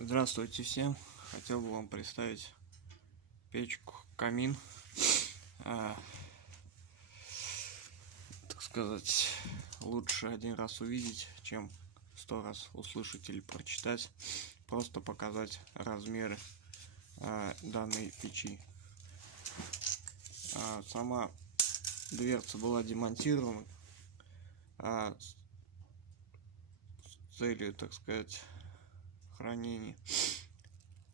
Здравствуйте всем! Хотел бы вам представить печку камин. Так сказать, лучше один раз увидеть, чем 100 раз услышать или прочитать. Просто показать размеры данной печи. Сама дверца была демонтирована с целью, так сказать, хранения.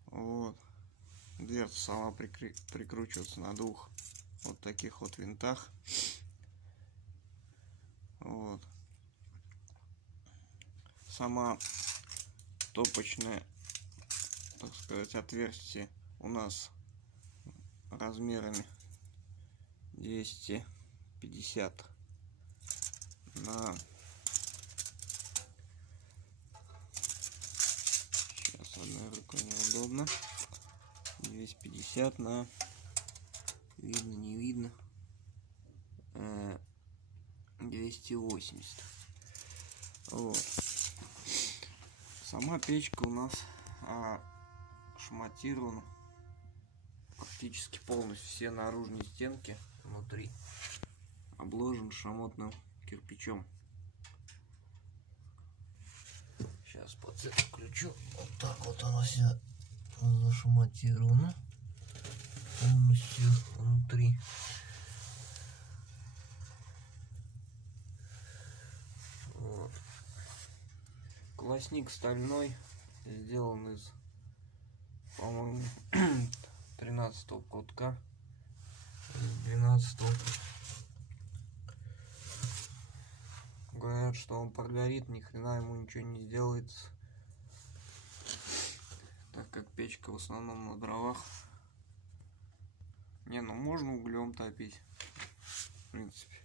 Вот. Дверца сама прикручивается на двух вот таких вот винтах. Вот. Сама топочная, так сказать, отверстие у нас размерами 250 на, сейчас одной рукой неудобно, 250 на, видно не видно, 280. Вот. Сама печка у нас шматирована практически полностью, все наружные стенки внутри обложен шамотным кирпичом. Сейчас подсвету включу. Вот так вот оно все зашматировано полностью внутри. Вот. Колосник стальной, сделан из, по-моему, 13-го кутка, 12-го. Говорят, что он прогорит, ни хрена ему ничего не сделается, так как печка в основном на дровах. Не, ну можно углем топить, в принципе,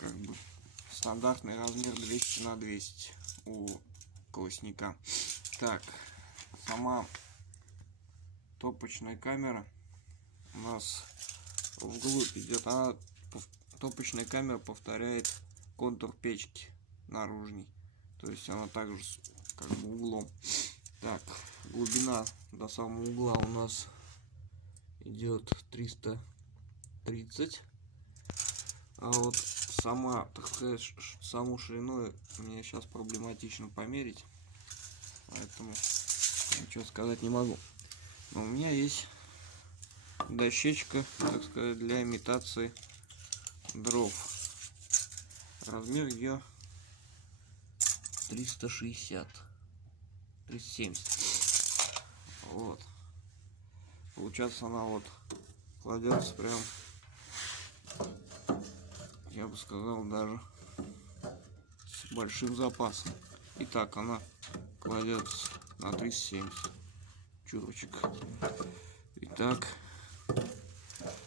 как бы стандартный размер 200 на 200 у колосника. Так, сама топочная камера у нас вглубь идет, а топочная камера повторяет контур печки наружный, то есть она также как бы углом. Так, глубина до самого угла у нас идет 330, а вот сама, так сказать, саму ширину мне сейчас проблематично померить, поэтому ничего сказать не могу. Но у меня есть дощечка, так сказать, для имитации дров. Размер ее 360, 370. Вот. Получается, она вот кладется прям, я бы сказал, даже с большим запасом. Итак, она кладется на 370 чурочек. Итак,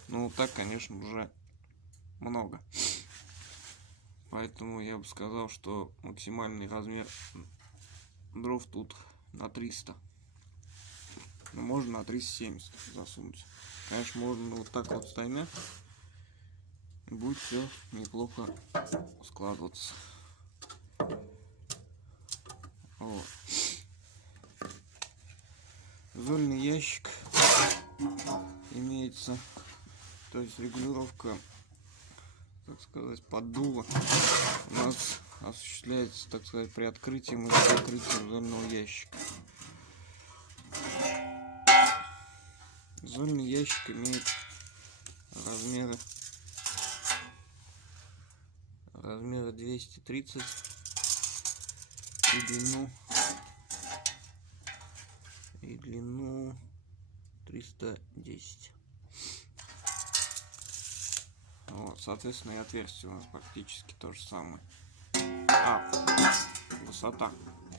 ну так, конечно, уже много. Поэтому я бы сказал, что максимальный размер дров тут на 300. Но можно на 370 засунуть. Конечно, можно вот так вот стаймя. И будет все неплохо складываться. Вот. Зольный ящик имеется. То есть регулировка, так сказать, поддува у нас осуществляется, так сказать, при открытии и закрытии зольного ящика. Зольный ящик имеет размеры 230 и длину 310. Вот, соответственно, и отверстие у нас практически то же самое. Высота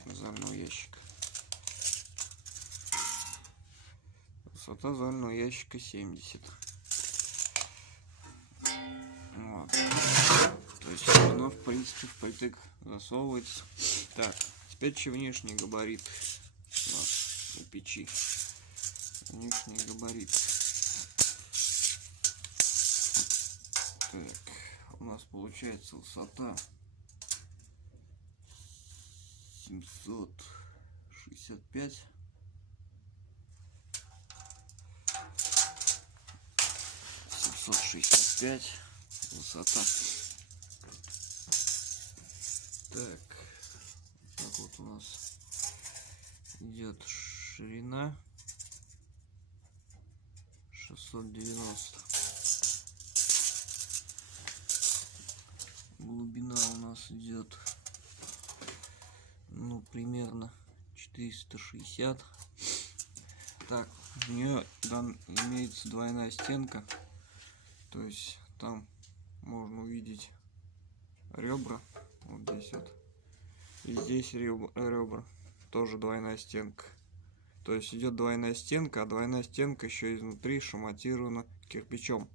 зольного ящика. Высота зольного ящика 70. Вот. То есть оно, в принципе, впритык засовывается. Так, теперь внешний габарит у нас у печи. Внешний габарит. Так, у нас получается высота 760 765. Высота. Так вот у нас идет ширина 690. Глубина у нас идет, ну, примерно 460. Так, у нее имеется двойная стенка, то есть там можно увидеть ребра, вот здесь вот, и здесь ребра, тоже двойная стенка. То есть идет двойная стенка, а двойная стенка еще изнутри шматирована кирпичом.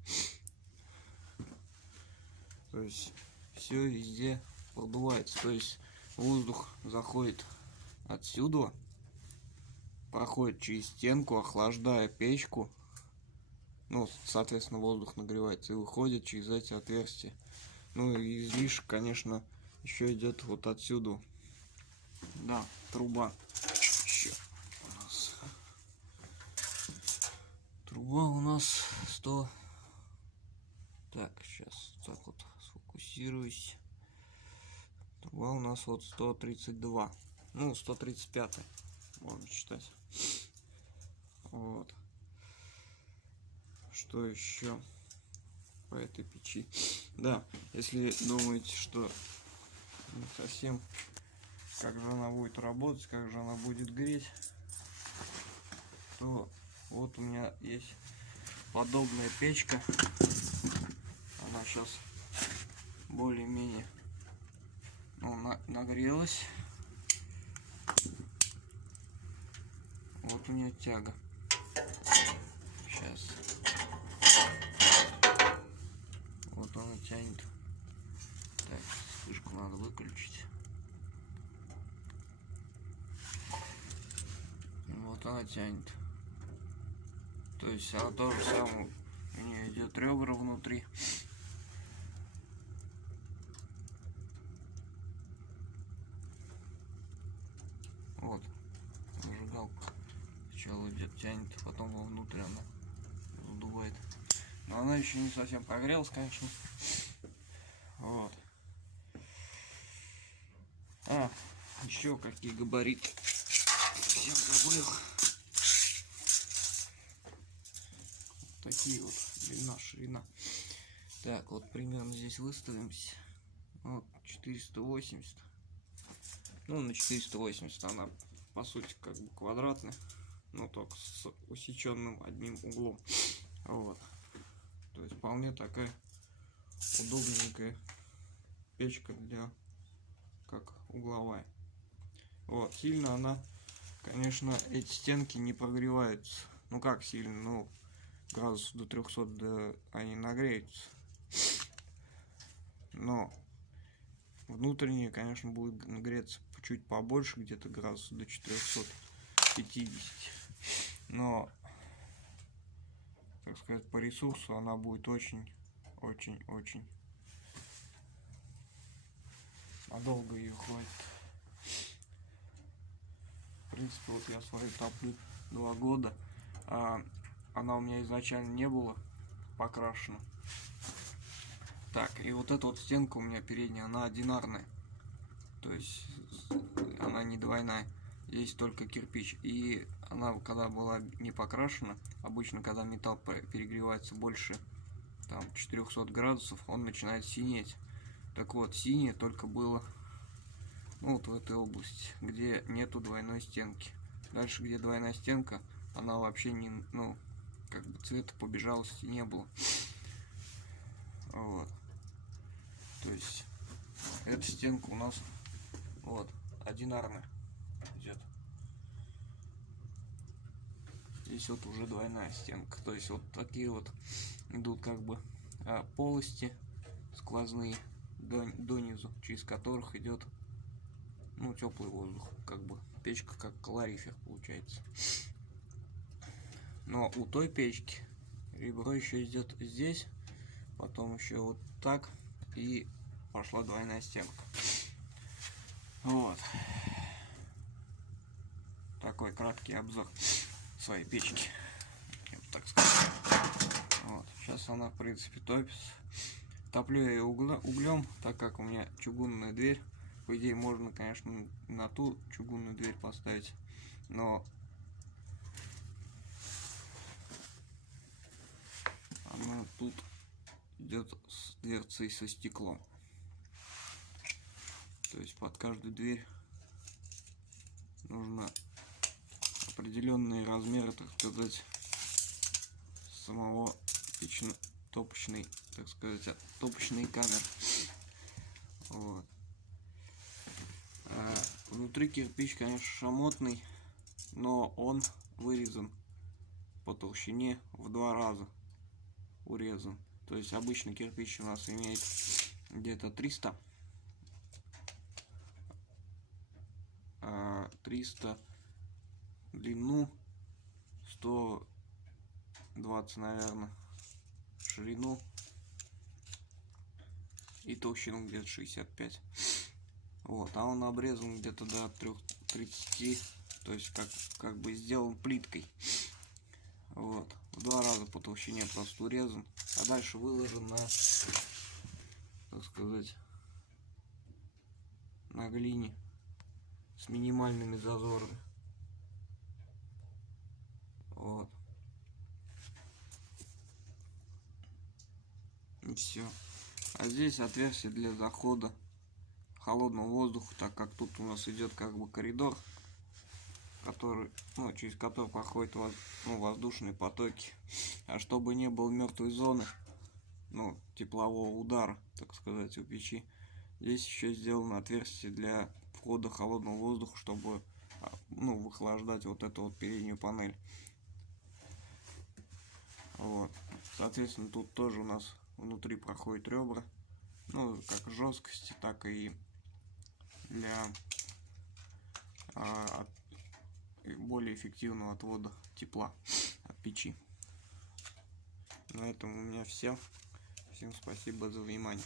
То есть все везде продувается, то есть воздух заходит отсюда, проходит через стенку, охлаждая печку, ну, соответственно, воздух нагревается и выходит через эти отверстия. Ну и излишек, конечно, еще идет вот отсюда. Да, труба. Еще у нас. Труба у нас 100. Так, сейчас так вот сфокусируюсь. Труба у нас вот 132. Ну, 135 можно считать. Вот. Что еще по этой печи? Да, если думаете, что не совсем как же она будет работать, как же она будет греть, то вот у меня есть подобная печка. Она сейчас более-менее, ну, нагрелась. Вот у нее тяга. Сейчас. Вот она тянет. Так, вспышку надо выключить. Вот она тянет. То есть она тоже самое. У нее идет ребра внутри. Вот. Зажигалка. Сначала идет, тянет, потом вовнутрь она задувает. Но она еще не совсем прогрелась, конечно. Вот. Еще какие габариты. Совсем забыл. Такие вот длина, ширина. Так, вот примерно здесь выставимся. Вот 480. Ну, на 480 она, по сути, как бы квадратная, но только с усеченным одним углом. Вот. То есть вполне такая удобненькая печка для как угловая. Вот. Сильно она, конечно, эти стенки не прогреваются. Ну как сильно, ну градусов до 300, да, они нагреются. Но внутренние, конечно, будет нагреться чуть побольше, где-то градусов до 450. Но, так сказать, по ресурсу она будет очень надолго ее хватит. В принципе, вот я свою топлю 2 года, а она у меня изначально не была покрашена. Так, и вот эта вот стенка у меня передняя, она одинарная. То есть она не двойная. Здесь только кирпич. И она, когда была не покрашена, обычно, когда металл перегревается больше там 400 градусов, он начинает синеть. Так вот, синее только было, ну, вот в этой области, где нету двойной стенки. Дальше, где двойная стенка, она вообще не, ну, как бы цвета побежалости не было. Вот. То есть эта стенка у нас вот одинарная идет. Здесь вот уже двойная стенка. То есть вот такие вот идут как бы полости сквозные донизу, через которых идет, ну, теплый воздух, как бы печка как калорифер получается. Но у той печки ребро еще идет здесь, потом еще вот так, и пошла двойная стенка. Вот. такой краткий обзор своей печки, я бы так сказал. Вот. Сейчас она, в принципе, топится. Топлю я ее углем, так как у меня чугунная дверь. По идее, можно, конечно, на ту чугунную дверь поставить, но она тут идет с дверцей со стеклом. То есть под каждую дверь нужно определенные размеры, так сказать, самого топочной, так сказать, топочной камеры. Вот. Внутри кирпич, конечно, шамотный, но он вырезан по толщине в 2 раза, урезан. То есть обычный кирпич у нас имеет где-то 300 длину, 120, наверное, ширину и толщину где-то 65. Вот, а он обрезан где-то до 30, то есть как бы сделан плиткой. Вот, в 2 раза по толщине просто урезан, а дальше выложен на, так сказать, на глине с минимальными зазорами. Вот. И все. А здесь отверстие для захода холодного воздуха, так как тут у нас идет как бы коридор, который, через который проходят воздушные потоки. А чтобы не было мертвой зоны, теплового удара, так сказать, у печи, здесь еще сделано отверстие для входа холодного воздуха, чтобы выхлаждать вот эту вот переднюю панель. Вот. Соответственно, тут тоже у нас внутри проходят ребра, как жесткости, так и для более эффективного отвода тепла от печи. На этом у меня все. Всем спасибо за внимание.